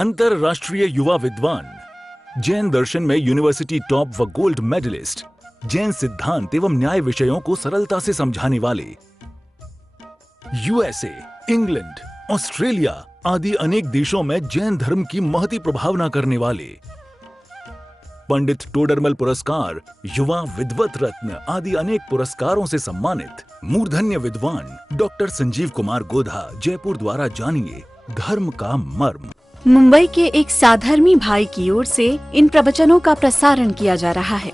अंतरराष्ट्रीय युवा विद्वान, जैन दर्शन में यूनिवर्सिटी टॉप व गोल्ड मेडलिस्ट, जैन सिद्धांत एवं न्याय विषयों को सरलता से समझाने वाले, यूएसए, इंग्लैंड, ऑस्ट्रेलिया आदि अनेक देशों में जैन धर्म की महती प्रभावना करने वाले, पंडित टोडरमल पुरस्कार, युवा विद्वत रत्न आदि अनेक पुरस्कारों से सम्मानित मूर्धन्य विद्वान डॉक्टर संजीव कुमार गोधा जयपुर द्वारा जानिए धर्म का मर्म। मुंबई के एक साधर्मी भाई की ओर से इन प्रवचनों का प्रसारण किया जा रहा है।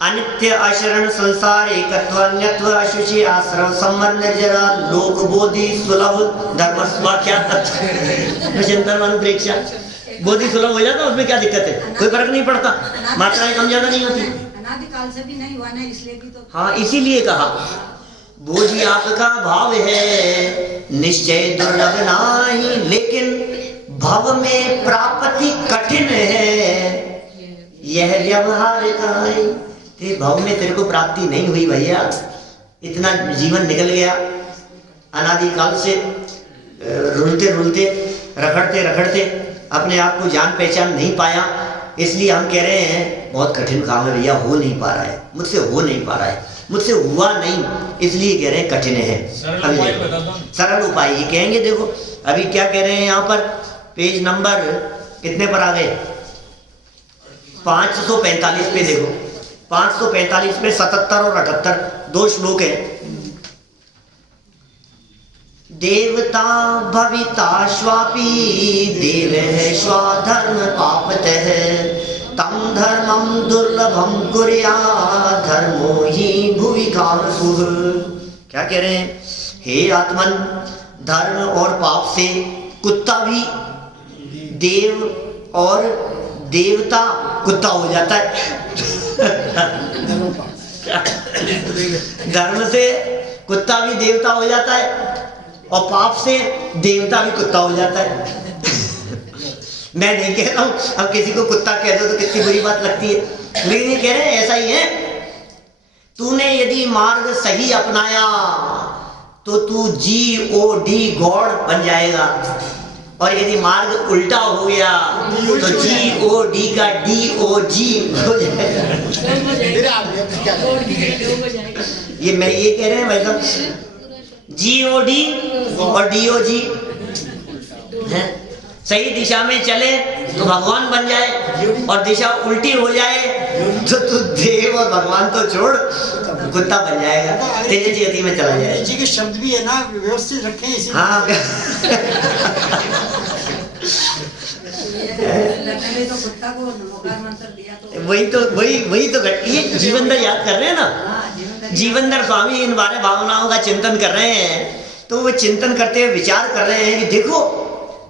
अनित्य अशरण संसार एकत्व अन्यत्व अशुचि आश्रम सम्मर निर्जरा लोक बोधि सुलभ धर्म स्वाख्यात चिंतन अनुप्रेक्षा। बोधि सुलभ हो जाता उसमें क्या दिक्कत है, कोई फर्क नहीं पड़ता, मात्राएं कम ज्यादा नहीं होती, अनादिकाल से भी नहीं हुआ ना, इसलिए भी तो हाँ इसीलिए कहा बोधि आपका भाव है निश्चय दुर्लभ नहीं, लेकिन भव में प्राप्ति कठिन है यह व्यवहारिक है। भव में तेरे को प्राप्ति नहीं हुई भैया, इतना जीवन निकल गया अनादिकाल से, रुलते रुलते रखड़ते रखड़ते अपने आप को जान पहचान नहीं पाया, इसलिए हम कह रहे हैं बहुत कठिन काम है भैया, हो नहीं पा रहा है, मुझसे हो नहीं पा रहा है, मुझसे हुआ नहीं, इसलिए कह रहे हैं कठिन है। अभी सरल उपाय ये कहेंगे। देखो अभी क्या कह रहे हैं यहाँ पर, पेज नंबर कितने पर आ गए, 545 पे देखो, 545 पे 77 और 78 दो श्लोक है। देवता भविता स्वापी देव है स्वाधर्म पापतः तम धर्मम दुर्लभम कुर्या धर्मो ही भुवि कामसुः। क्या कह रहे हैं, हे आत्मन धर्म और पाप से कुत्ता भी देव और देवता कुत्ता हो जाता है। धर्म से कुत्ता भी देवता हो जाता है और पाप से देवता भी कुत्ता हो जाता है। मैं नहीं कह रहा हूं, अब किसी को कुत्ता कह दो तो कितनी बुरी बात लगती है, लेकिन ये कह रहे हैं ऐसा ही है। तूने यदि मार्ग सही अपनाया तो तू GOD गॉड बन जाएगा, और यदि मार्ग उल्टा हो गया तो GOD का DOG हो जाएगा। ये मैं ये कह रहे हैं भाई साहब, GOD और DOG है। सही दिशा में चले तो भगवान बन जाए, और दिशा उल्टी हो जाए तो तू देव और भगवान तो छोड़ कुत्ता बन जाएगा, तेज गति में चला जाएगा। जी के शब्द भी है ना, व्यवस्थित रखें इसी। हाँ तो कुत्ता को नमोकार मंत्र दिया तो वही तो ये जीवनदर याद कर रहे हैं ना, जीवनदर स्वामी इन बारे भावनाओं का चिंतन कर रहे हैं, तो वो चिंतन करते हुए विचार कर रहे हैं कि देखो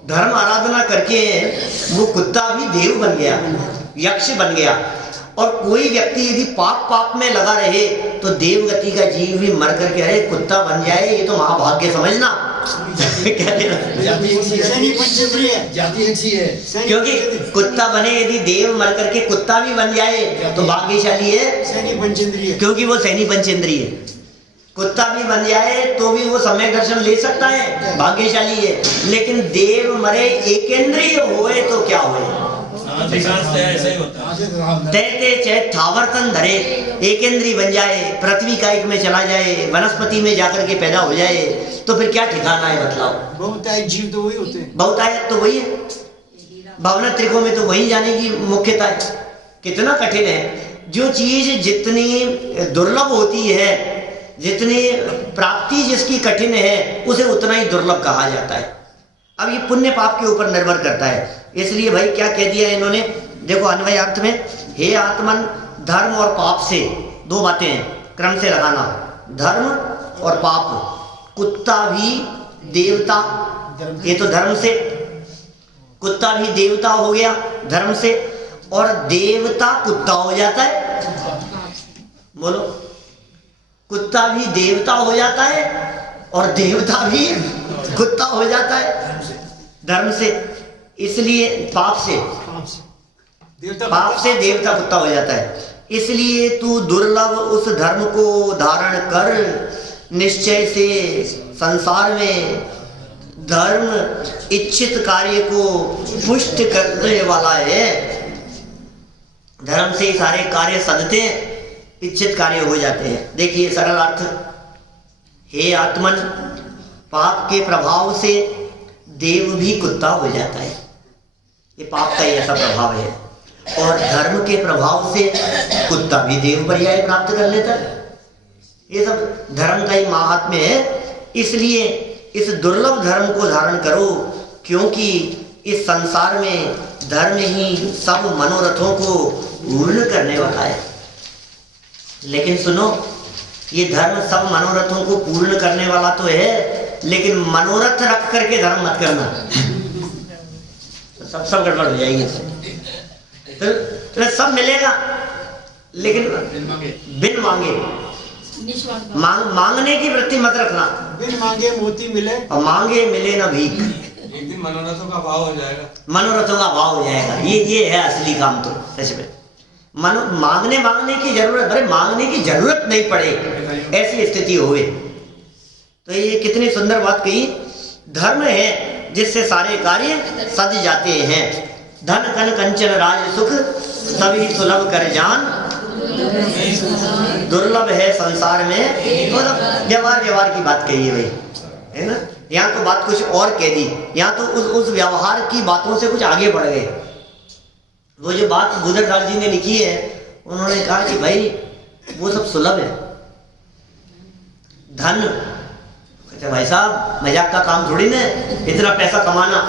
धर्म आराधना करके वो कुत्ता भी देव बन गया, यक्ष बन गया, और कोई व्यक्ति यदि पाप में लगा रहे तो देव गति का जीव भी मर करके रहे कुत्ता बन जाए, ये तो महाभाग्य समझना। क्योंकि कुत्ता बने यदि देव मर करके कुत्ता भी बन जाए तो भाग्यशाली है, क्योंकि वो सैनी पंचेंद्रिय है। कुत्ता भी बन जाए तो भी वो समय दर्शन ले सकता है, भाग्यशाली है, लेकिन देव मरे एकेंद्रिय होए तो क्या होए, तैते चैत थावरतन धरे, एकेंद्रीय बन जाए, पृथ्वी का एक में चला जाए, वनस्पति में जाकर के पैदा हो जाए, तो फिर क्या ठिकाना है बतलाओ। बहुतायत जीव तो वही होते हैं, बहुतायत तो वही है, भावना त्रिकों में तो वही जाने की मुख्यता है। कितना कठिन है, जो चीज जितनी दुर्लभ होती है, जितनी प्राप्ति जिसकी कठिन है, उसे उतना ही दुर्लभ कहा जाता है। अब ये पुण्य पाप के ऊपर निर्भर करता है, इसलिए भाई क्या कह दिया इन्होंने, देखो अन्वय अर्थ में, हे आत्मन धर्म और पाप से, दो बातें हैं क्रम से लगाना, धर्म और पाप। कुत्ता भी देवता, ये तो धर्म से, कुत्ता भी देवता हो गया धर्म से, और देवता कुत्ता हो जाता है। बोलो, कुत्ता भी देवता हो जाता है और देवता भी कुत्ता हो जाता है धर्म से, इसलिए पाप से देवता कुत्ता हो जाता है। इसलिए तू दुर्लभ उस धर्म को धारण कर, निश्चय से संसार में धर्म इच्छित कार्य को पुष्ट करने वाला है। धर्म से ही सारे कार्य सधते हैं, इच्छित कार्य हो जाते हैं। देखिए सरल अर्थ, हे आत्मन, पाप के प्रभाव से देव भी कुत्ता हो जाता है, ये पाप का ही ऐसा प्रभाव है। और धर्म के प्रभाव से कुत्ता भी देव पर्याय प्राप्त कर लेता है। ये सब धर्म का ही महात्म्य है। इसलिए इस दुर्लभ धर्म को धारण करो, क्योंकि इस संसार में धर्म ही सब मनोरथों को पूर्ण करने वाला है। लेकिन सुनो, ये धर्म सब मनोरथों को पूर्ण करने वाला तो है, लेकिन मनोरथ रख करके धर्म मत करना, सब गड़बड़ हो जाएगी। तो सब मिलेगा, लेकिन बिन मांगे, मांगने की वृत्ति मत रखना। बिन मांगे मोती मिले और मांगे मिले ना भीख। एक दिन मनोरथों का भाव हो जाएगा, मनोरथों का भाव हो जाएगा। ये है असली काम। तो सच में मांगने की जरूरत, अरे मांगने की जरूरत नहीं पड़े, ऐसी स्थिति होवे। तो ये कितनी सुंदर बात कही। धर्म है जिससे सारे कार्य सज जाते हैं। धन कन कंचन राज सुख सभी सुलभ कर जान, दुर्लभ है संसार में। तो व्यवहार की बात कही है भाई, है ना। यहाँ तो बात कुछ और कह दी, यहाँ तो उस व्यवहार की बातों से कुछ आगे बढ़ गए। वो जो बात गुजरदास जी ने लिखी है, उन्होंने कहा कि भाई वो सब सुलभ है। धन, कहते भाई साहब मजाक का काम थोड़ी ना इतना पैसा कमाना,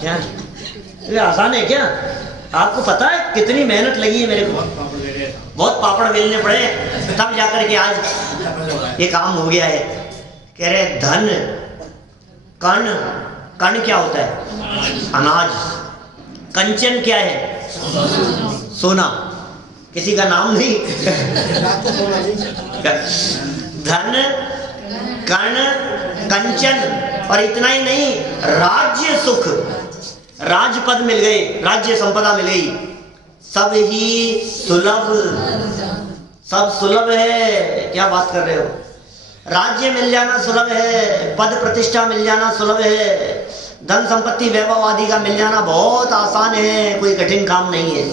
क्या ये आसान है क्या? आपको पता है कितनी मेहनत लगी है मेरे को, बहुत पापड़ बेलने पड़े, तब जाकर के आज ये काम हो गया है। कह रहे धन, कण, कण क्या होता है? अनाज। कंचन क्या है? सोना। किसी का नाम नहीं। धन, कण, कंचन, और इतना ही नहीं, राज्य सुख, राजपद मिल गए, राज्य संपदा मिल गई, सब ही सुलभ, सब सुलभ है। क्या बात कर रहे हो? राज्य मिल जाना सुलभ है, पद प्रतिष्ठा मिल जाना सुलभ है, धन संपत्ति वैभव आदि का मिल जाना बहुत आसान है, कोई कठिन काम नहीं है।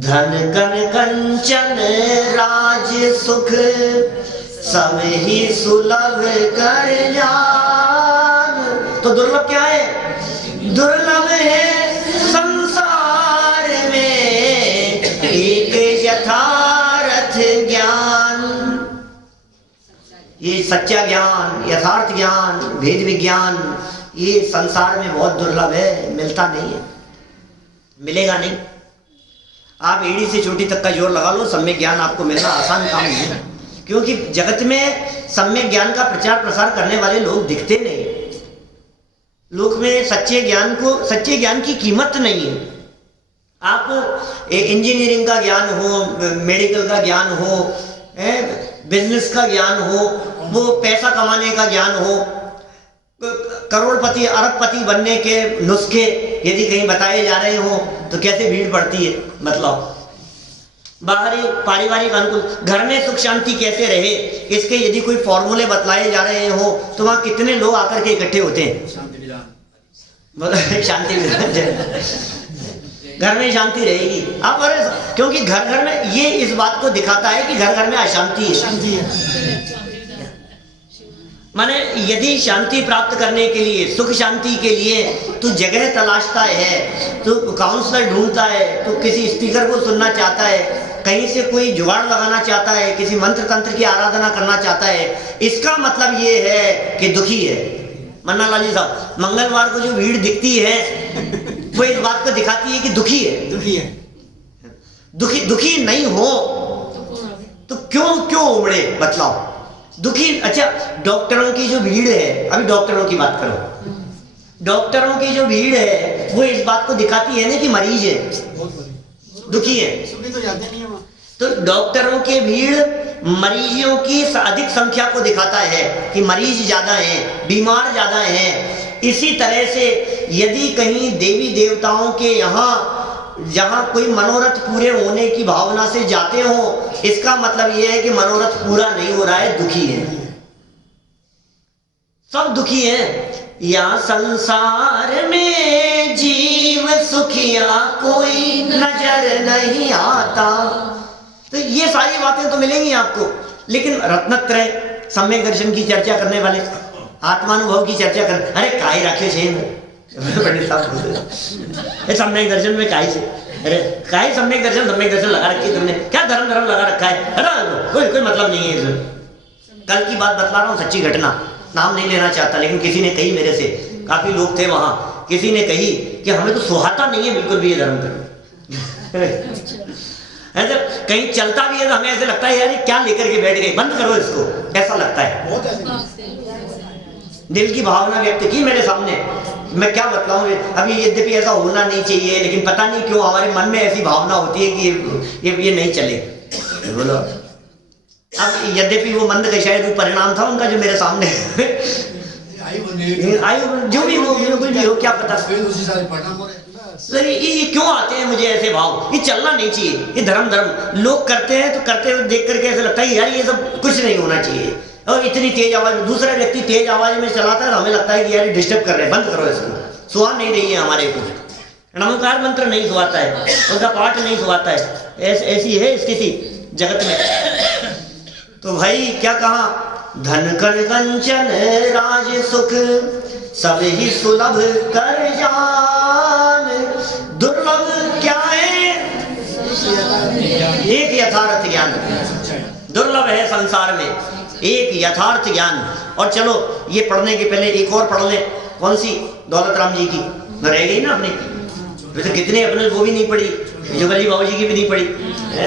धन कन कंचन राज सुख सब ही सुलभ कर जान। तो दुर्लभ क्या है? दुर्लभ है संसार में एक यथार्थ ज्ञान। ये सच्चा ज्ञान, यथार्थ ज्ञान, भेद विज्ञान, ये संसार में बहुत दुर्लभ है, मिलता नहीं है, मिलेगा नहीं। आप एड़ी से चोटी तक का जोर लगा लो, सम्यक ज्ञान आपको मिलना आसान काम नहीं है। क्योंकि जगत में सम्यक ज्ञान का प्रचार प्रसार करने वाले लोग दिखते नहीं। लोक में सच्चे ज्ञान की कीमत नहीं है। आप इंजीनियरिंग का ज्ञान हो, मेडिकल का ज्ञान हो, बिजनेस का ज्ञान हो, वो पैसा कमाने का ज्ञान हो, करोड़पति अरबपति बनने के नुस्खे यदि कहीं बताए जा रहे हो तो कैसे भीड़ पड़ती है। मतलब बाहरी पारिवारिक अनुकूल, घर में सुख शांति कैसे रहे, इसके यदि कोई फॉर्मूले बतलाए जा रहे हो तो वहां कितने लोग आकर के इकट्ठे होते हैं। शांति विधान, घर में शांति रहेगी। अब अरे क्योंकि घर घर में ये इस बात को दिखाता है कि घर घर में अशांति है। माने यदि शांति प्राप्त करने के लिए, सुख शांति के लिए तू जगह तलाशता है, तू काउंसलर ढूंढता है, तू किसी स्पीकर को सुनना चाहता है, कहीं से कोई जुगाड़ लगाना चाहता है, किसी मंत्र तंत्र की आराधना करना चाहता है, इसका मतलब ये है कि दुखी है। मन्ना लाल जी साहब, मंगलवार को जो भीड़ दिखती है वो इस बात को दिखाती है कि दुखी है। दुखी नहीं हो तो क्यों उमड़े, बतलाओ। दुखी, अच्छा डॉक्टरों की जो भीड़ है, अभी डॉक्टरों की बात करो, डॉक्टरों की जो भीड़ है वो इस बात को दिखाती है ना कि मरीज है, दुखी है। तो डॉक्टरों की भीड़ मरीजों की अधिक संख्या को दिखाता है कि मरीज ज्यादा हैं, बीमार ज्यादा हैं। इसी तरह से यदि कहीं देवी देवताओं के यहाँ जहां कोई मनोरथ पूरे होने की भावना से जाते हो, इसका मतलब यह है कि मनोरथ पूरा नहीं हो रहा है, दुखी है। सब दुखी हैं। या संसार में जीव सुखिया कोई नजर नहीं आता। तो ये सारी बातें तो मिलेंगी आपको, लेकिन रत्नत्रय सम्यक दर्शन की चर्चा करने वाले, आत्मानुभव की चर्चा कर, अरे काहे रखे छे पंडित साहब सम्यक दर्शन में काहे से, अरे काहे सम्यक दर्शन लगा रखी तुमने, क्या धर्म लगा रखा है, अरे कोई मतलब नहीं है इसमें। कल की बात बतला रहा हूँ, सच्ची घटना, नाम नहीं लेना चाहता, लेकिन किसी ने कही मेरे से, काफी लोग थे वहां, किसी ने कही कि हमें तो सुहाता नहीं है बिल्कुल भी ये धर्म करना। ऐसा कहीं चलता भी है तो हमें ऐसे लगता है यार क्या लेकर के बैठ गए, बंद करो इसको, ऐसा लगता है। दिल की भावना व्यक्त की मेरे सामने, मैं क्या बतलाऊं। अभी यद्यपि ऐसा होना नहीं चाहिए, लेकिन पता नहीं क्यों हमारे मन में ऐसी भावना होती है कि ये नहीं चले। बोलो अब यद्यपि वो मंद का शायद परिणाम था उनका जो मेरे सामने आयु जो भी हो क्या पता। सर ये क्यों आते हैं मुझे ऐसे भाव, ये चलना नहीं चाहिए, ये धर्म लोग करते हैं तो करते हुए देख करके ऐसा लगता है यार ये सब कुछ नहीं होना चाहिए। और इतनी तेज आवाज, दूसरा व्यक्ति तेज आवाज में चलाता है तो हमें लगता है कि यार डिस्टर्ब कर रहे हैं, बंद करो इसको, सुहा नहीं रही है हमारे को, नमोकार मंत्र नहीं सुहाता है, उनका पाठ नहीं सुहाता है, ऐसी है स्थिति जगत में। तो भाई क्या कहा, धन कर कंचन राज सुख सब ही सुलभ कर जान, दुर्लभ क्या है एक यथार्थ ज्ञान, दुर्लभ है संसार में एक यथार्थ ज्ञान। और चलो ये पढ़ने के पहले एक और पढ़ ले, कौन सी, दौलत राम जी की रह गई ना अपनी, वैसे कितने अपने वो भी नहीं पढ़ी, जुगली बाबू जी की भी नहीं पढ़ी,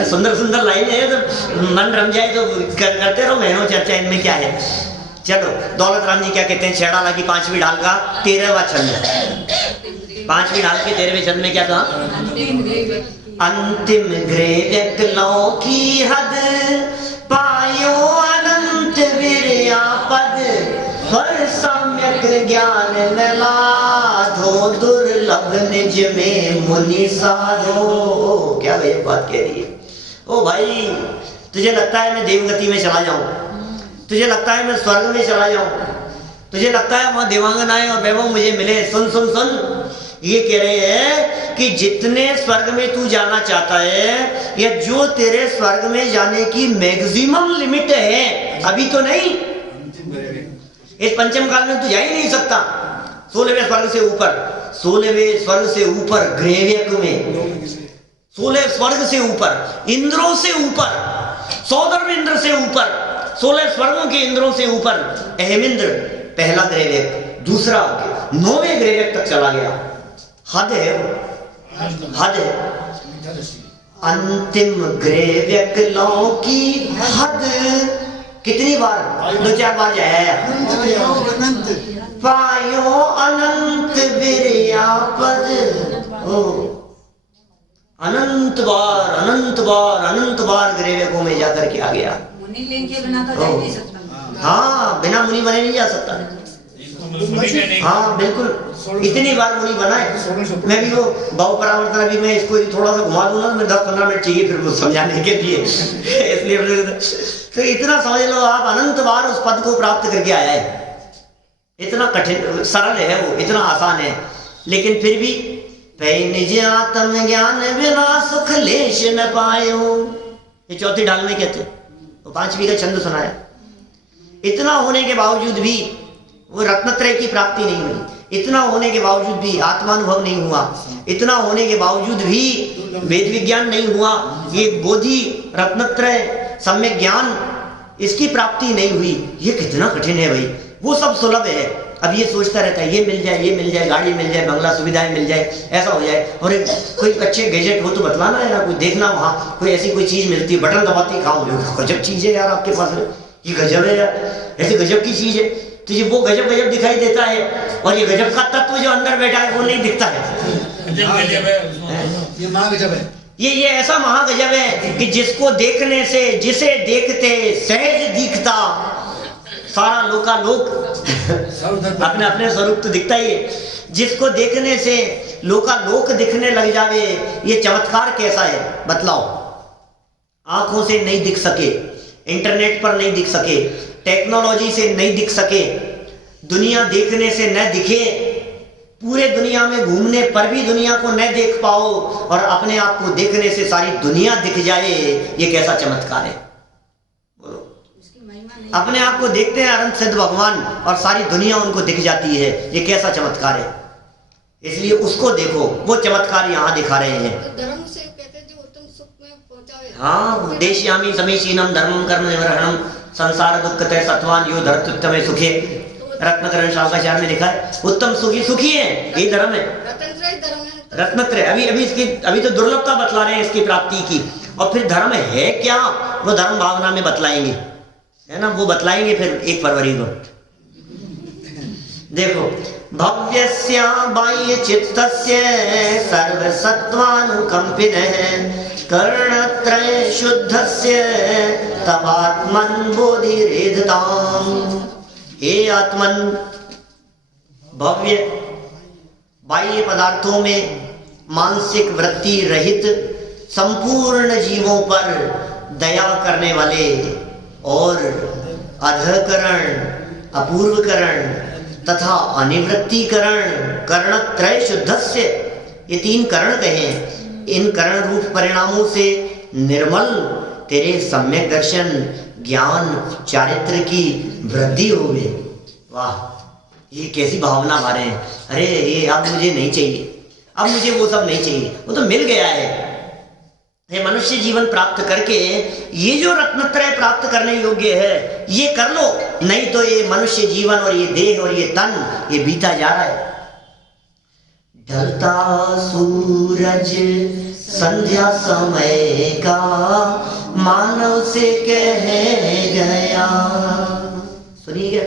सुंदर सुंदर लाइन है, तो मन रम जाए तो करते रहो, महीनों चर्चा इनमें क्या है। चलो दौलत राम जी क्या कहते हैं, छेड़ाला की 5वीं ढाल का 13वां छंद, 5वीं ढाल के 13वें छंद में क्या कहा, अंतिम ग्रेव्यक लो की हद पायो अनंत विरया पद, हर सम्यक ज्ञान न लाधो, दुर्लभ निज में मुनि साधो। क्या भाई बात कह रही है। ओ भाई तुझे लगता है मैं देवगति में चला जाऊं, तुझे लगता है मैं स्वर्ग में चला जाऊं, तुझे लगता है वहां देवांगनाएं और वैभव मुझे मिले। सुन सुन सुन, ये कह रहे हैं कि जितने स्वर्ग में तू जाना चाहता है, या जो तेरे स्वर्ग में जाने की मैक्सिमम लिमिट है, अभी तो नहीं, इस पंचम काल में तू जा ही नहीं सकता। 16वें स्वर्ग से ऊपर, 16वें स्वर्ग से ऊपर ग्रेव्यक में, 16 स्वर्ग से ऊपर, इंद्रों से ऊपर, 14वें इंद्र से ऊपर, 16 स्वर्गों के इंद्रों से ऊपर अहमिंद्र पहला ग्रेव्यक, दूसरा 9वें ग्रेव्यक तक चला गया। हद है, हद है। अंतिम ग्रेव्यक लो की हद, कितनी बार, 2-4 बार जाया, पायो अनंत विरया पद, अनंत बार ग्रेव्यकों में जाकर के आ गया। मुनि लिंग के बिना तो जा नहीं सकता। हाँ बिना मुनि बने नहीं जा सकता। हाँ बिल्कुल, इतनी बार मुनि बना है। मैं भी वो भाव परावर्तन, अभी मैं इसको थोड़ा सा घुमा दूंगा, मैं 10-15 मिनट चाहिए फिर वो समझाने के लिए, इसलिए तो इतना समझ लो आप, अनंत बार उस पद को प्राप्त करके आया है। इतना कठिन, सरल है वो, इतना आसान है, लेकिन फिर भी निज आत्म ज्ञान बिना सुख लेश न पायो, ये 4थी ढाल में कहते, तो 5वीं का छंद सुनाया। इतना होने के बावजूद भी वो रत्नत्रय की प्राप्ति नहीं हुई, इतना होने के बावजूद भी आत्मानुभव नहीं हुआ, इतना होने के बावजूद भी वेद विज्ञान नहीं हुआ, ये बोधि रत्नत्रय सम्यक ज्ञान इसकी प्राप्ति नहीं हुई। ये कितना कठिन है भाई। वो सब सुलभ है, अब ये सोचता रहता है ये मिल जाए, गाड़ी मिल जाए, बंगला सुविधाएं मिल जाए, ऐसा हो जाए, और एक कोई अच्छे गैजेट हो तो बतलाना है ना, कोई देखना वहाँ कोई ऐसी कोई चीज मिलती है, बटन दबाती खाओ, गजब चीज है यार आपके पास, ये गजब है यार, ऐसी गजब की चीज है, तुझे वो गजब दिखाई देता है, और ये गजब का तत्व जो अंदर बैठा है वो नहीं दिखता है। ये महागजब है, ये ऐसा महागजब है कि जिसको देखने से, जिसे देखते सहज दिखता सारा लोकालोक अपने अपने स्वरूप तो दिखता ही है, जिसको देखने से लोकालोक दिखने लग जावे, ये चमत्कार कैसा है बतलाओ। आंखों से नहीं दिख सके, इंटरनेट पर नहीं दिख सके, टेक्नोलॉजी से नहीं दिख सके, दुनिया देखने से न दिखे, पूरे दुनिया में घूमने पर भी दुनिया को न देख पाओ और अपने आप को देखने से सारी दुनिया दिख जाए, ये कैसा चमत्कार है। बोलो, अपने आप को देखते हैं अनंत सिद्ध भगवान और सारी दुनिया उनको दिख जाती है, ये कैसा चमत्कार है। इसलिए उसको देखो, वो चमत्कार यहाँ दिखा रहे हैं। धर्म से कहते जो उत्तम सुख में पहुंचावे। हाँ, देश्यामी समीचीनम धर्मम कर्म निवर्हणम संसार दुःखते सत्वान यो धर्तुत्तमे सुखे। रत्नकरण शाखाचार्य में लिखा है उत्तम सुखी सुखी है, यही धर्म है। रत्नत्रय धर्म है। रत्नत्रय अभी तो दुर्लभता बतला रहे हैं इसकी प्राप्ति की, और फिर धर्म है क्या वो धर्म भावना में बतलाएंगे, है ना, वो बतलाएंगे फिर 1 फरवरी को। देखो, भव्यस्य बाह्य चित्तस्य सर्वसत्वानुकंपिनः कर्णत्रय शुद्धस्य तवात्मन् बोधिरेधताम्। हे आत्मन, भव्य बाह्य पदार्थों में मानसिक वृत्ति रहित संपूर्ण जीवों पर दया करने वाले और अधकरण, अपूर्वकरण तथा अनिवृत्तिकरण कर्णत्रय शुद्धस्य, ये 3 करण कहे। इन करण रूप परिणामों से निर्मल तेरे सम्यक दर्शन, ज्ञान, चारित्र की वृद्धि हो गई। वाह, ये कैसी भावना भरे हैं। अरे ये अब मुझे नहीं चाहिए, अब मुझे वो सब नहीं चाहिए, वो तो मिल गया है। ये मनुष्य जीवन प्राप्त करके ये जो रत्नत्रय प्राप्त करने योग्य है ये कर लो, नहीं तो ये मनुष्य जीवन और ये देह और ये तन ये बीता जा रहा है। ढलता सूरज संध्या समय का मानव से कह गया। सुनिए,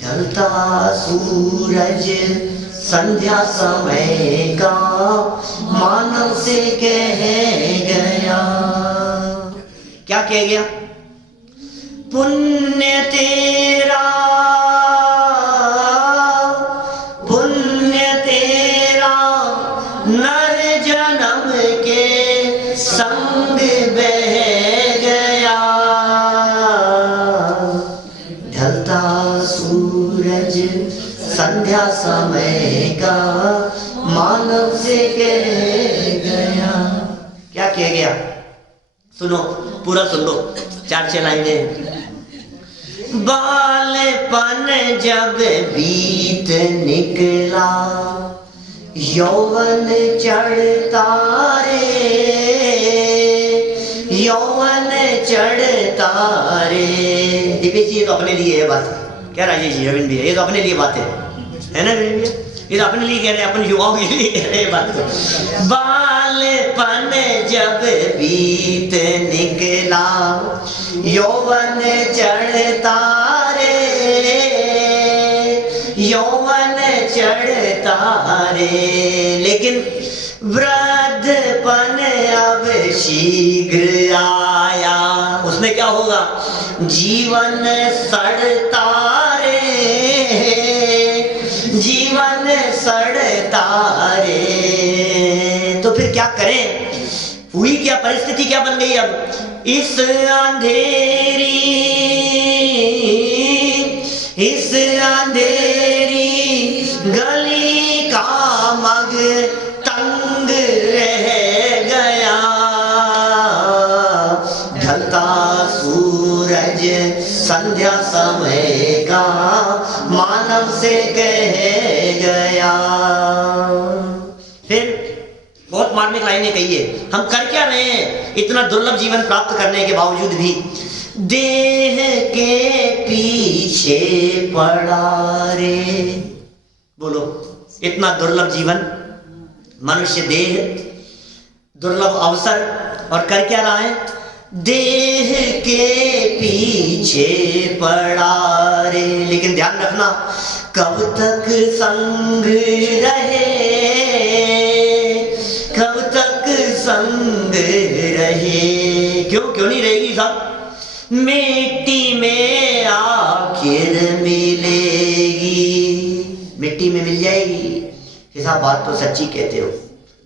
ढलता सूरज संध्या समय का मानव से कह गया। क्या कह गया? पुण्य तेरा, पुण्य तेरा नर जन्म के संग बह गया। ढलता सूरज संध्या समय का मानव से कह गया। क्या कह गया? सुनो, पूरा सुन लो, 4-6 लाइनें। बालपन जब बीत निकला यौवन चढ़ता रे, यौवन चढ़ता रे। दिव्य जी, ये तो अपने लिए है बात। क्या राजेश जी, रविंद्र भैया, ये तो अपने लिए बात है ना रविंद्र भैया? ये तो अपने लिए कह रहे हैं, अपन युवाओं के लिए कह रहे हैं बात। बालपन जब बीत निकला यौवन चढ़ता रे, यौवन चढ़ता रे। लेकिन वृद्धपन अब शीघ्र आया, उसमें क्या होगा? जीवन सड़ता रे, जीवन सड़ता रे। तो फिर क्या करें? हुई क्या परिस्थिति, क्या बन गई अब? इस अंधेरी, इस अंधेरी गली का मग तंग रह गया। ढलता सूरज संध्या समय का मानव से कह गया। फिर बहुत मार्मिक लाइनें कही है। हम कर क्या रहे हैं इतना दुर्लभ जीवन प्राप्त करने के बावजूद भी? देह के पीछे पड़ा रे। बोलो, इतना दुर्लभ जीवन, मनुष्य देह, दुर्लभ अवसर, और कर क्या रहा है? देह के पीछे पड़ा रे। लेकिन ध्यान रखना, कब तक संग रहे, कब तक संग रहे? क्यों नहीं रहेगी साहब? मिट्टी में आखिर मिलेगी, मिट्टी में मिल जाएगी। साहब बात तो सच्ची कहते हो।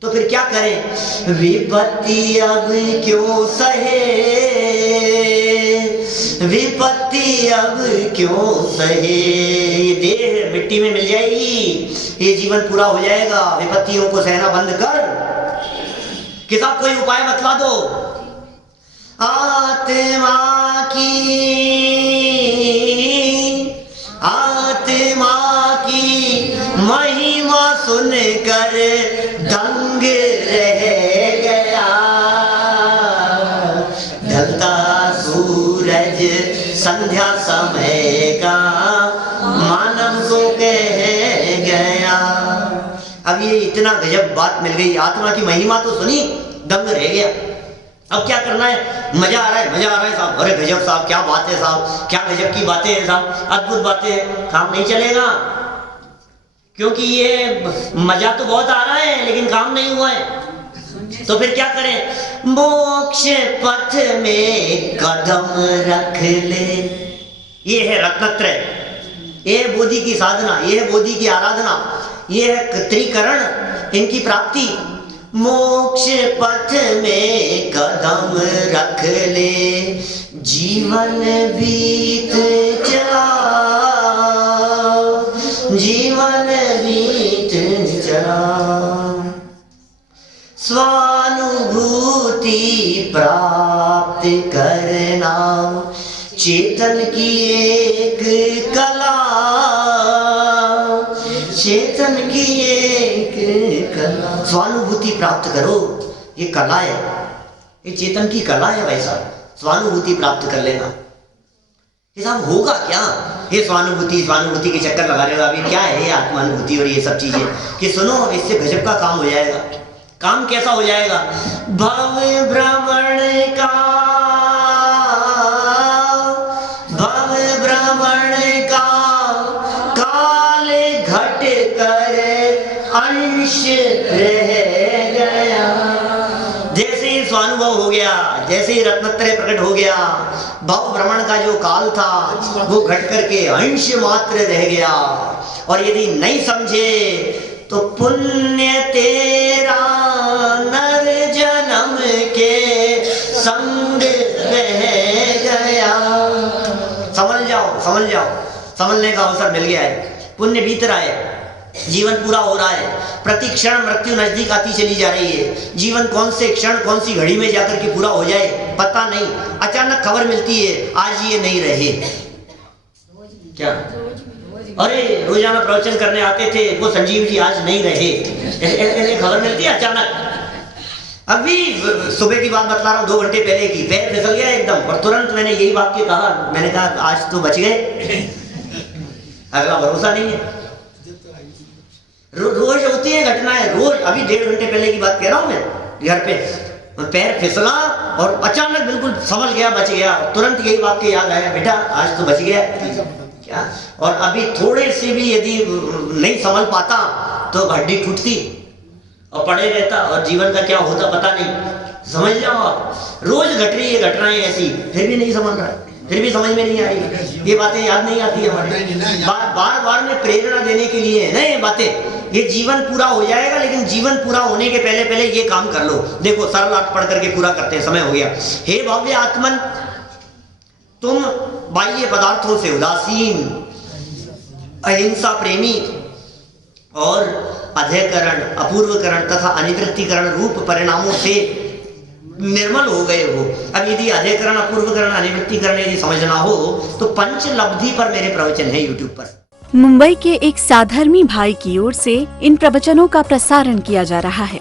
तो फिर क्या करें? विपत्ति अब क्यों सहे, विपत्ति अब क्यों सहे। ये देह मिट्टी में मिल जाएगी, ये जीवन पूरा हो जाएगा, विपत्तियों को सहना बंद कर। किताब कोई उपाय बतला दो। आत्मा की महिमा सुनकर दंग रह गया। ढलता सूरज संध्या समय का मानव को कह गया। अब ये इतना गजब बात मिल गई, आत्मा की महिमा तो सुनी, दंग रह गया। अब क्या करना है? मजा आ रहा है, मजा आ रहा है साहब, अरे गजब साहब, क्या बात है साहब, क्या गजब की बातें हैं साहब, अद्भुत बातें हैं। काम नहीं चलेगा, क्योंकि ये मजा तो बहुत आ रहा है लेकिन काम नहीं हुआ है। तो फिर क्या करें? मोक्ष पथ में कदम रख ले। ये है रत्नत्रय, ये है बोधि की साधना, ये है बोधि की आराधना, ये है त्रिकरण, इनकी प्राप्ति। मोक्ष पथ में कदम रख ले, जीवन बीत चला, जीवन बीत चला। स्वानुभूति प्राप्त करना चेतन की एक कला, चेतन की एक कला। स्वानुभूति प्राप्त करो, ये कला है, ये चेतन की कला है भाई साहब। स्वानुभूति प्राप्त कर लेना। ये साहब होगा क्या? ये स्वानुभूति स्वानुभूति के चक्कर लगा रहे हो अभी, क्या है ये आत्मानुभूति और ये सब चीजें? कि सुनो, इससे गजब का काम हो जाएगा। काम कैसा हो जाएगा? भव भ्रमण का, भव भ्रमण का काल घट कर अंश रह गया। जैसे ही स्वानुभव हो गया, जैसे ही रत्नत्रय प्रकट हो गया, भव भ्रमण का जो काल था वो घट करके अंश मात्र रह गया। और यदि नहीं समझे तो पुण्य तेरा नर जन्म के संग रह गया। समझ जाओ, समझ जाओ, समझने का अवसर मिल गया है। पुण्य बीत रहा है, जीवन पूरा हो रहा है, प्रति क्षण मृत्यु नजदीक आती चली जा रही है। जीवन कौन से क्षण, कौन सी घड़ी में जाकर के पूरा हो जाए पता नहीं। अचानक खबर मिलती है आज ये नहीं रहे। क्या? अरे रोजाना प्रवचन करने आते थे वो संजीव जी आज नहीं रहे, ऐसे खबर मिलती है अचानक। अभी सुबह की बात बतला रहा हूँ, 2 घंटे पहले की। पैर फिसल गया एकदम और तुरंत मैंने यही वाक्य कहा, मैंने कहा आज तो बच गए, अगला भरोसा नहीं है। रोज होती है घटनाएं, रोज। अभी 1.5 घंटे पहले की बात कह रहा हूँ मैं। घर पे पैर फिसला और अचानक बिल्कुल समझ गया, बच गया। तुरंत यही वाक्य याद आया, बेटा आज तो बच गया। क्या? और अभी थोड़े से भी यदि नहीं संभल पाता तो हड्डी टूटती और पड़े रहता और जीवन का क्या होता पता नहीं। समझ जाओ, रोज घट रही है घटनाएं ऐसी, फिर भी नहीं समझ रहा, फिर भी समझ में नहीं आई। ये बातें याद नहीं आती हमारे। बार बार में प्रेरणा देने के लिए है ना ये बातें। ये जीवन पूरा हो जाएगा, लेकिन जीवन पूरा होने के पहले पहले ये काम कर लो। देखो सरल अर्थ पढ़ करके पूरा करते हैं, समय हो गया। हे भव्य आत्मन, तुम बाह्य पदार्थों से उदासीन, अहिंसा प्रेमी और अध्ययकरण, अपूर्वकरण तथा अनिवृत्तिकरण रूप परिणामों से निर्मल हो गए हो। अब यदि अध्ययकरण, अपूर्वकरण, अनिवृत्तिकरण यदि समझना हो तो पंचलब्धि पर मेरे प्रवचन है यूट्यूब पर। मुंबई के एक साधर्मी भाई की ओर से इन प्रवचनों का प्रसारण किया जा रहा है।